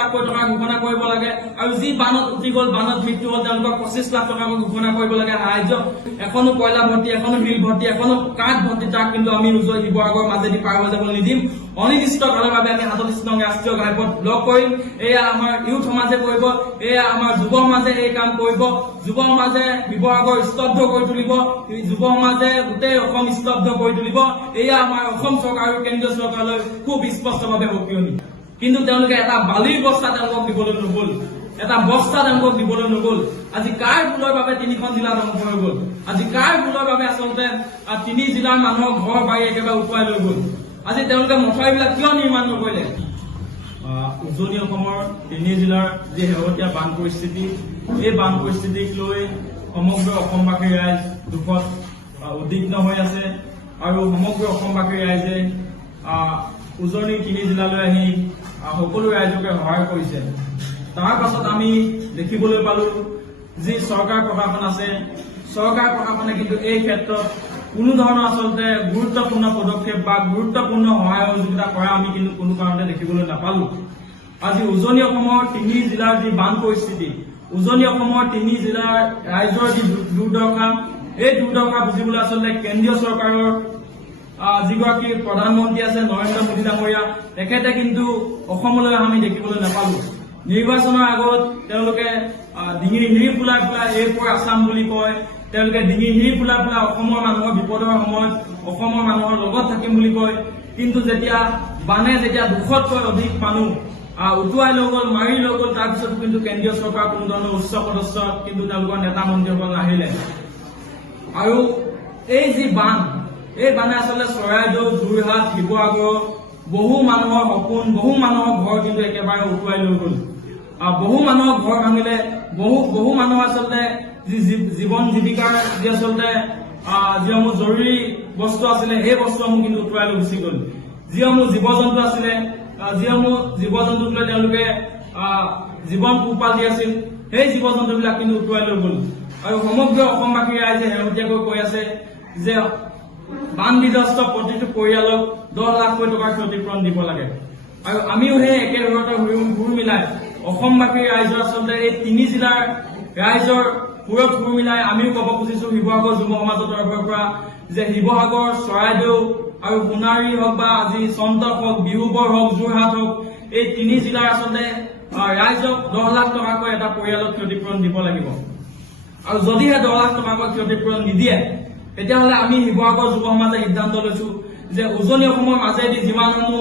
লাখ টকা ঘোষণা কৰিব লাগে আৰু যি বানত উঠি গ'ল বানত মৃত্যু হ'ল তেওঁলোকক 25 লাখ টকা ঘোষণা কৰিব লাগে সাহায্য এখনো কয়লা ভৰ্তি এখনো শিল ভৰ্তি এখনো কাঠ ভৰ্তি তাক কিন্তু আমি উজনি শিৱসাগৰৰ মাজেদি পাৰ হৈ যাব নিদিম অনিৰ্দিষ্টকালৰ বাবে আমি 47 নং ৰাষ্ট্ৰীয় ঘাইপথ ব্লক কৰিম এয়া আমাৰ ইউথ সমাজে কৰিব এয়া আমাৰ যুৱ সমাজে এই কাম কৰিব যুৱ সমাজে শিৱসাগৰ স্তব্ধ কৰি তুলিব যুৱ সমাজে গোটেই অসম স্তব্ধ কৰি তুলিব এয়া আমাৰ অসম চৰকাৰ আৰু কেন্দ্ৰীয় চৰকাৰলৈ খুব স্পষ্টভাৱে সক্ৰিয়ণী কিন্তু তেওঁলোকে এটা বালিৰ বস্তা তেওঁলোকক দিবলৈ নগ'ল এটা বস্তা তেওঁলোকক দিবলৈ নগ'ল আজি কাৰ ভুলৰ বাবে 3খন জিলা ধ্বংস হৈ গ'ল আজি কাৰ ভুলৰ বাবে আচলতে 3 জিলাৰ মানুহৰ ঘৰ বাৰী একেবাৰে উটুৱাই লৈ গ'ল আজি তেওঁলোকে মথাউৰিবিলাক কিয় নিৰ্মাণ নকৰিলে উজনি অসমৰ 3 জিলাৰ যি শেহতীয়া বান পৰিস্থিতি এই বান পৰিস্থিতিক লৈ সমগ্ৰ অসমবাসী ৰাইজ দুখত উদ্বিগ্ন হৈ আছে আৰু সমগ্ৰ অসমবাসী ৰাইজে উজনি 3 জিলালৈ আহি সকলো ৰাইজকে সহায় কৰিছে তাৰ পাছত আমি দেখিবলৈ পালো যি চৰকাৰ প্ৰশাসন আছে চৰকাৰ প্ৰশাসনে কিন্তু এই ক্ষেত্ৰত কোনো ধৰণৰ আচলতে গুৰুত্বপূৰ্ণ পদক্ষেপ বা গুৰুত্বপূৰ্ণ সহায় সহযোগিতা কৰা আমি কিন্তু কোনো কাৰণতে দেখিবলৈ নাপালো আজি উজনি অসমৰ 3 জিলাৰ যি বান পৰিস্থিতি উজনি অসমৰ 3 জিলাৰ ৰাইজৰ যি দুৰ্দশা এই দুৰ্দশা বুজিবলৈ আচলতে কেন্দ্ৰীয় চৰকাৰৰ যিগৰাকী প্ৰধানমন্ত্ৰী আছে নৰেন্দ্ৰ মোদী ডাঙৰীয়া তেখেতে কিন্তু অসমলৈ আমি দেখিবলৈ নাপালো নিৰ্বাচনৰ আগত তেওঁলোকে ডিঙিৰ হিৰি ফুলাই ফুলাই এই পৰ আছাম বুলি কয় তেওঁলোকে ডিঙিৰ হিৰি ফুলাই ফুলাই অসমৰ মানুহৰ বিপদৰ সময়ত অসমৰ মানুহৰ লগত থাকিম বুলি কয় কিন্তু যেতিয়া বানে যেতিয়া 200তকৈ অধিক মানুহ উটুৱাই লৈ গ'ল মাৰি লৈ গ'ল তাৰপিছত কিন্তু কেন্দ্ৰীয় চৰকাৰ কোনো ধৰণৰ উচ্চ পদস্থ কিন্তু তেওঁলোকৰ নেতা মন্ত্ৰীসকল নাহিলে আৰু এই যি বান এই বানে আচলতে চৰাইদেউ যোৰহাট শিৱসাগৰ বহু মানুহৰ সপোন বহু মানুহৰ ঘৰ কিন্তু একেবাৰে উটুৱাই লৈ গ'ল বহু মানুহৰ ঘৰ ভাঙিলে বহু মানুহৰ আচলতে যি জীৱন জীৱিকাৰ যি আচলতে যিসমূহ জৰুৰী বস্তু আছিলে সেই বস্তুসমূহ কিন্তু উটুৱাই লৈ গুচি গ'ল যিসমূহ জীৱ জন্তু আছিলে যিসমূহ জীৱ জন্তুক লৈ তেওঁলোকে জীৱন পোহপাল দি আছিল সেই জীৱ জন্তুবিলাক কিন্তু উটুৱাই লৈ গ'ল আৰু সমগ্ৰ অসমবাসী ৰাইজে শেহতীয়াকৈ কৈ আছে যে বান বিধ্বস্ত প্ৰতিটো পৰিয়ালক 10 লাখ টকা ক্ষতিপূৰণ দিব লাগে আৰু আমিও সেই একে ধৰণৰ সুৰ মিলাই অসমবাসী ৰাইজৰ আচলতে এই 3 জিলাৰ ৰাইজৰ সুৰত সুৰ মিলাই আমিও ক'ব খুজিছো শিৱসাগৰ যুৱ সমাজৰ তৰফৰ পৰা যে শিৱসাগৰ চৰাইদেউ আৰু সোণাৰী হওক বা আজি চন্তক হওক বিহুবৰ হওক যোৰহাট হওক এই 3 জিলাৰ আচলতে ৰাইজক 10 লাখ টকাকৈ এটা পৰিয়ালক ক্ষতিপূৰণ দিব লাগিব আৰু যদিহে 10 লাখ টকাকৈ ক্ষতিপূৰণ নিদিয়ে তেতিয়াহ'লে আমি শিৱসাগৰ যুৱ সমাজে সিদ্ধান্ত লৈছো যে উজনি অসমৰ মাজেদি যিমানসমূহ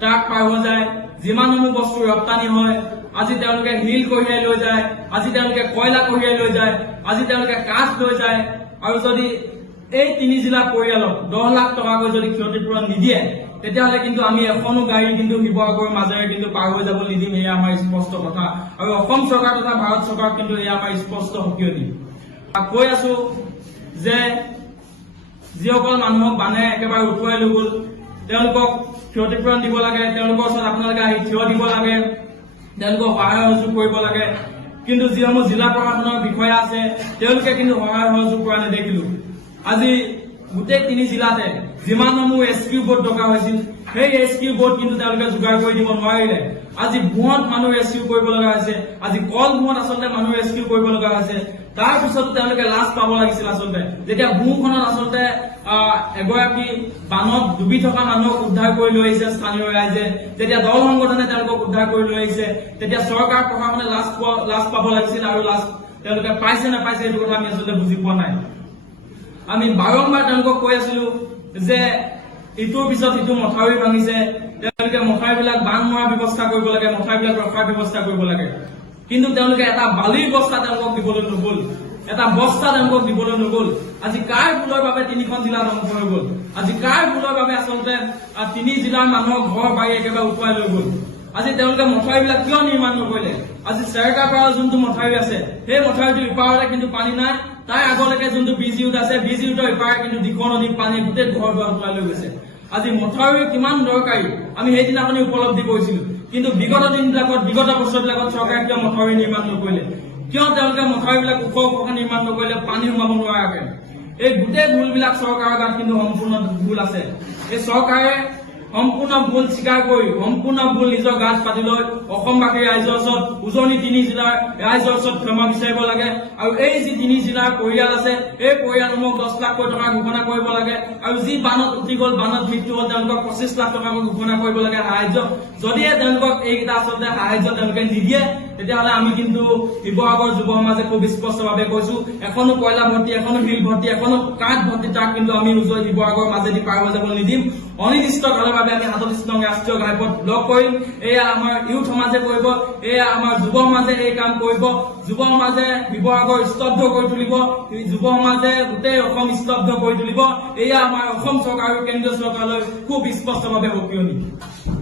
ট্ৰাক পাৰ হৈ যায় যিমানসমূহ বস্তু ৰপ্তানি হয় আজি তেওঁলোকে শিল কঢ়িয়াই লৈ যায় আজি তেওঁলোকে কয়লা কঢ়িয়াই লৈ যায় আজি তেওঁলোকে কাঠ লৈ যায় আৰু যদি এই 3 জিলা পৰিয়ালক 10 লাখ টকাকৈ যদি ক্ষতিপূৰণ নিদিয়ে তেতিয়াহ'লে কিন্তু আমি এখনো গাড়ী কিন্তু শিৱসাগৰৰ মাজেৰে কিন্তু পাৰ হৈ যাব নিদিম এয়া আমাৰ স্পষ্ট কথা আৰু অসম চৰকাৰ তথা ভাৰত চৰকাৰ কিন্তু এয়া আমাৰ স্পষ্ট সক্ৰিয়তা কৈ আছো যে যিসকল মানুহক বানে একেবাৰে উটুৱাই লৈ গ'ল তেওঁলোকক ক্ষতিপূৰণ দিব লাগে তেওঁলোকৰ ওচৰত আপোনালোকে আহি থিয় দিব লাগে তেওঁলোকক সহায় সহযোগ কৰিব লাগে কিন্তু যিসমূহ জিলা প্ৰশাসনৰ বিষয়া আছে তেওঁলোকে কিন্তু সহায় সহযোগ কৰা নেদেখিলো আজি গোটেই 3 জিলাতে যিমানসমূহ ৰেস্কিউ বোট দৰকাৰ হৈছিল সেই ৰেস্কিউ বোট কিন্তু তেওঁলোকে যোগাৰ কৰি দিব নোৱাৰিলে আজি ভুৱত মানুহ ৰেস্কিউ কৰিব লগা হৈছে আজি কল ভুৱত আচলতে মানুহ ৰেস্কিউ কৰিব লগা হৈছে তাৰ পিছতো তেওঁলোকে লাজ পাব লাগিছিল আচলতে যেতিয়া ভূখনত আচলতে এগৰাকী বানত ডুবি থকা মানুহক উদ্ধাৰ কৰি লৈ আহিছে স্থানীয় ৰাইজে যেতিয়া দল সংগঠনে তেওঁলোকক উদ্ধাৰ কৰি লৈ আহিছে তেতিয়া চৰকাৰ প্ৰশাসনে লাজ পাব লাগিছিল আৰু লাজ তেওঁলোকে পাইছে নাপাইছে এইটো কথা আমি আচলতে বুজি পোৱা নাই আমি বাৰম্বাৰ তেওঁলোকক কৈ আছিলো যে ইটোৰ পিছত ইটো মথাউৰি ভাঙিছে তেওঁলোকে মথাউৰিবিলাক বান্ধ মৰাৰ ব্যৱস্থা কৰিব লাগে মথাউৰিবিলাক ৰখাৰ ব্যৱস্থা কৰিব লাগে কিন্তু তেওঁলোকে এটা বালিৰ বস্তা তেওঁলোকক দিবলৈ নগ'ল এটা বস্তা তেওঁলোকক দিবলৈ নগ'ল আজি কাৰ ভুলৰ বাবে 3খন জিলা ধ্বংস হৈ গ'ল আজি কাৰ ভুলৰ বাবে আচলতে 3 জিলাৰ মানুহৰ ঘৰ বাৰী একেবাৰে উটুৱাই লৈ গ'ল আজি তেওঁলোকে মথাউৰিবিলাক কিয় নিৰ্মাণ নকৰিলে আজি চেৰকা পাৰৰ যোনটো মথাউৰি আছে সেই মথাউৰিটোৰ ইপাৰতে কিন্তু পানী নাই তাৰ আগলৈকে যোনটো বিজিউট আছে বিজিউটৰ ইপাৰে কিন্তু দিখৌ নদীৰ পানী গোটেই ঘৰ দুৱাৰ উটুৱাই লৈ গৈছে আজি মথাউৰি কিমান দৰকাৰী আমি সেইদিনাখনি উপলব্ধি কৰিছিলো কিন্তু বিগত দিনবিলাকত বিগত বছৰবিলাকত চৰকাৰে কিয় মথাউৰি নিৰ্মাণ নকৰিলে কিয় তেওঁলোকে মথাউৰিবিলাক ওখ ওখকৈ নিৰ্মাণ নকৰিলে পানী সোমাব নোৱাৰাকে এই গোটেই ভুলবিলাক চৰকাৰৰ গাত কিন্তু সম্পূৰ্ণ ভুল আছে এই চৰকাৰে সম্পূৰ্ণ ভুল স্বীকাৰ কৰি সম্পূৰ্ণ ভুল নিজৰ গাত পাতি লৈ অসমবাসী ৰাইজৰ ওচৰত উজনি 3 জিলাৰ ৰাইজৰ ওচৰত ক্ষমা বিচাৰিব লাগে আৰু এই যি 3 জিলাৰ পৰিয়াল আছে এই পৰিয়ালসমূহক 10 লাখ টকা ঘোষণা কৰিব লাগে আৰু যি বানত উঠি গ'ল বানত মৃত্যু হ'ল তেওঁলোকক 25 লাখ টকা ঘোষণা কৰিব লাগে সাহায্য যদিহে তেওঁলোকক এইকেইটা আচলতে সাহায্য তেওঁলোকে নিদিয়ে তেতিয়াহ'লে আমি কিন্তু শিৱসাগৰ যুৱ সমাজে খুব স্পষ্টভাৱে কৈছো এখনো কয়লা ভৰ্তি এখনো শিল ভৰ্তি এখনো কাঠ ভৰ্তি তাক কিন্তু আমি উজনি শিৱসাগৰৰ মাজেদি পাৰ হৈ যাবলৈ নিদিম অনিৰ্দিষ্টকালৰ বাবে আমি 37 নং ৰাষ্ট্ৰীয় ঘাইপথ ব্লক কৰিম এয়া আমাৰ ইউথ সমাজে কৰিব এয়া আমাৰ যুৱ সমাজে এই কাম কৰিব যুৱ সমাজে শিৱসাগৰ স্তব্ধ কৰি তুলিব যুৱ সমাজে গোটেই অসম স্তব্ধ কৰি তুলিব এয়া আমাৰ অসম চৰকাৰ আৰু কেন্দ্ৰীয় চৰকাৰলৈ খুব স্পষ্টভাৱে সক্ৰিয় নীতি